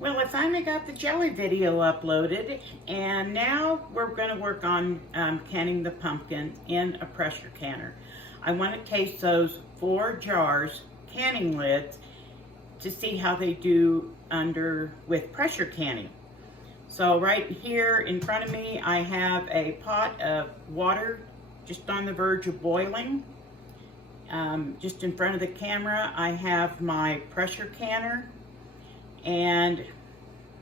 Well, I finally got the jelly video uploaded, and now we're going to work on canning the pumpkin in a pressure canner. I want to taste those FORJARS canning lids to see how they do with pressure canning. So right here in front of me, I have a pot of water just on the verge of boiling. Just in front of the camera, I have my pressure canner. And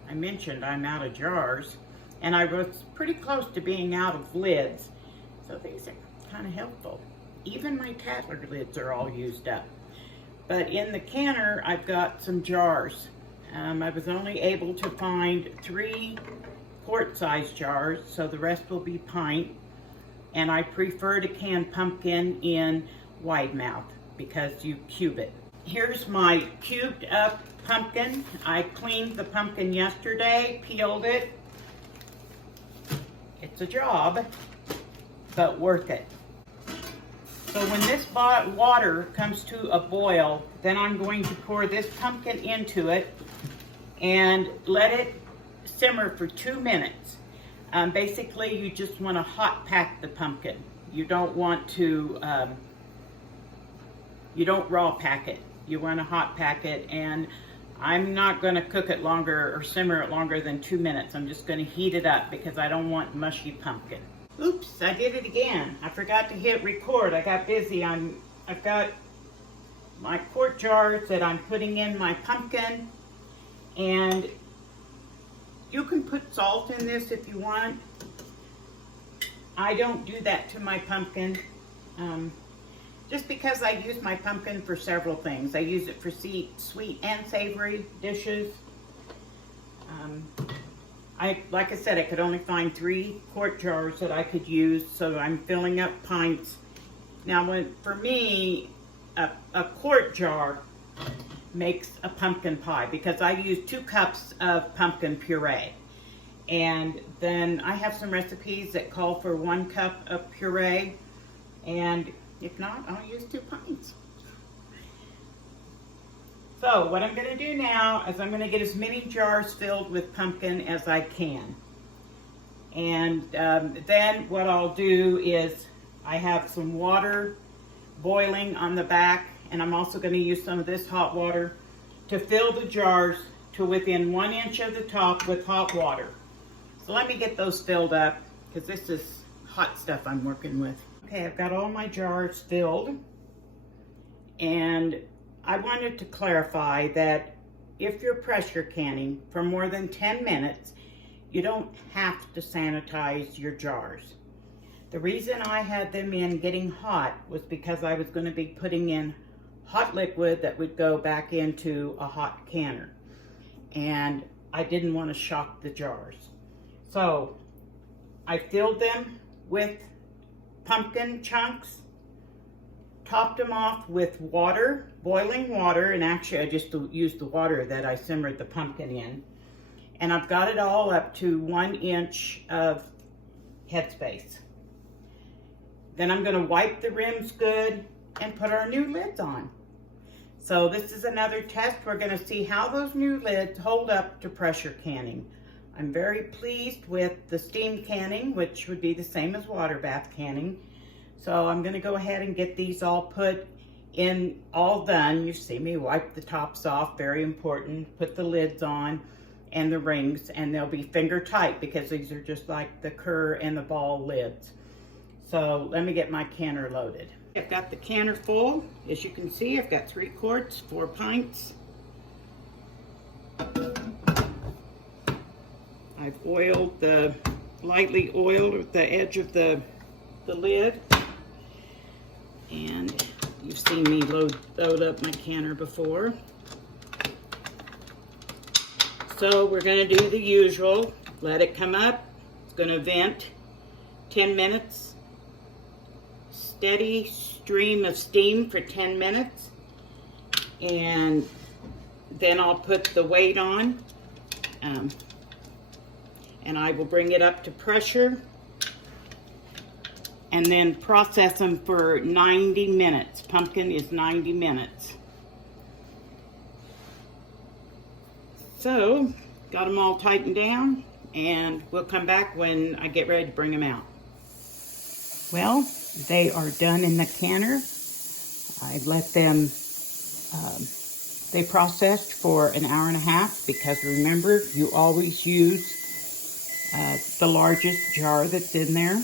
I mentioned I'm out of jars, and I was pretty close to being out of lids. So these are kind of helpful. Even my Tattler lids are all used up. But in the canner, I've got some jars. I was only able to find 3 quart-sized jars, so the rest will be pint. And I prefer to can pumpkin in wide mouth because you cube it. Here's my cubed up pumpkin. I cleaned the pumpkin yesterday, peeled it. It's a job, but worth it. So when this water comes to a boil, then I'm going to pour this pumpkin into it and let it simmer for 2 minutes. Basically, you just want to hot pack the pumpkin. You don't want to, you don't raw pack it. You want to hot pack it, and I'm not going to cook it longer or simmer it longer than 2 minutes. I'm just going to heat it up because I don't want mushy pumpkin. Oops, I did it again. I forgot to hit record. I got busy. I've got my quart jars that I'm putting in my pumpkin, and you can put salt in this if you want. I don't do that to my pumpkin. Just because I use my pumpkin for several things. I use it for sweet and savory dishes. Like I said, I could only find 3 quart jars that I could use, so I'm filling up pints. Now, for me, a quart jar makes a pumpkin pie because I use 2 cups of pumpkin puree. And then I have some recipes that call for 1 cup of puree, and if not, I'll use 2 pints. So what I'm going to do now is I'm going to get as many jars filled with pumpkin as I can. And then what I'll do is I have some water boiling on the back, and I'm also going to use some of this hot water to fill the jars to within 1 inch of the top with hot water. So let me get those filled up because this is hot stuff I'm working with. Okay, I've got all my jars filled, and I wanted to clarify that if you're pressure canning for more than 10 minutes, you don't have to sanitize your jars. The reason I had them in getting hot was because I was going to be putting in hot liquid that would go back into a hot canner, and I didn't want to shock the jars. So I filled them with pumpkin chunks, topped them off with water, boiling water, and actually I just used the water that I simmered the pumpkin in. And I've got it all up to 1 inch of headspace. Then I'm going to wipe the rims good and put our new lids on. So this is another test. We're going to see how those new lids hold up to pressure canning. I'm very pleased with the steam canning, which would be the same as water bath canning. So I'm going to go ahead and get these all put in, all done. You see me wipe the tops off, very important. Put the lids on and the rings, and they'll be finger tight because these are just like the Kerr and the ball lids. So let me get my canner loaded. I've got the canner full. As you can see, I've got 3 quarts, 4 pints. I've lightly oiled the edge of the lid. And you've seen me load up my canner before. So we're going to do the usual. Let it come up. It's going to vent 10 minutes. Steady stream of steam for 10 minutes. And then I'll put the weight on. And I will bring it up to pressure and then process them for 90 minutes. Pumpkin is 90 minutes. So got them all tightened down, and we'll come back when I get ready to bring them out. Well, they are done in the canner. I let them, they processed for an hour and a half, because remember, you always use the largest jar that's in there.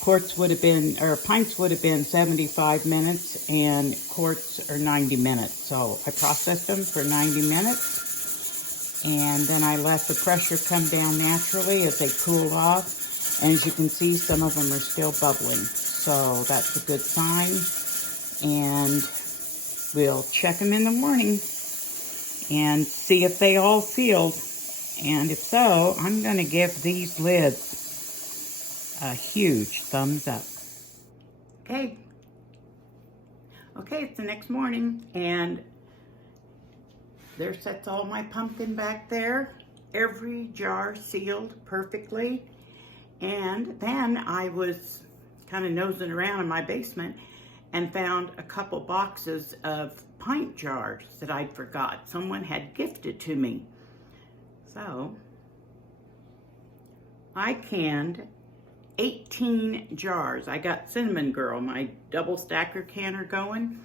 Quarts would have been, or pints would have been 75 minutes, and quarts are 90 minutes. So I processed them for 90 minutes, and then I let the pressure come down naturally as they cool off. And as you can see, some of them are still bubbling. So that's a good sign. And we'll check them in the morning and see if they all sealed. And if so, I'm going to give these lids a huge thumbs up. Okay, it's the next morning, and there sits all my pumpkin back there. Every jar sealed perfectly. And then I was kind of nosing around in my basement and found a couple boxes of pint jars that I'd forgot. Someone had gifted to me. So I canned 18 jars. I got Cinnamon Girl, my double stacker canner, going,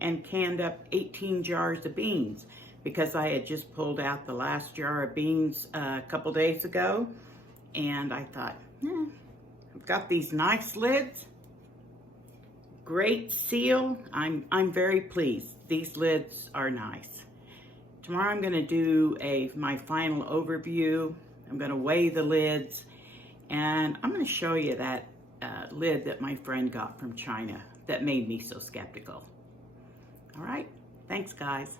and canned up 18 jars of beans, because I had just pulled out the last jar of beans a couple days ago, and I thought, I've got these nice lids, great seal. I'm very pleased. These lids are nice. Tomorrow I'm going to do my final overview. I'm going to weigh the lids, and I'm going to show you that lid that my friend got from China that made me so skeptical. All right, thanks guys.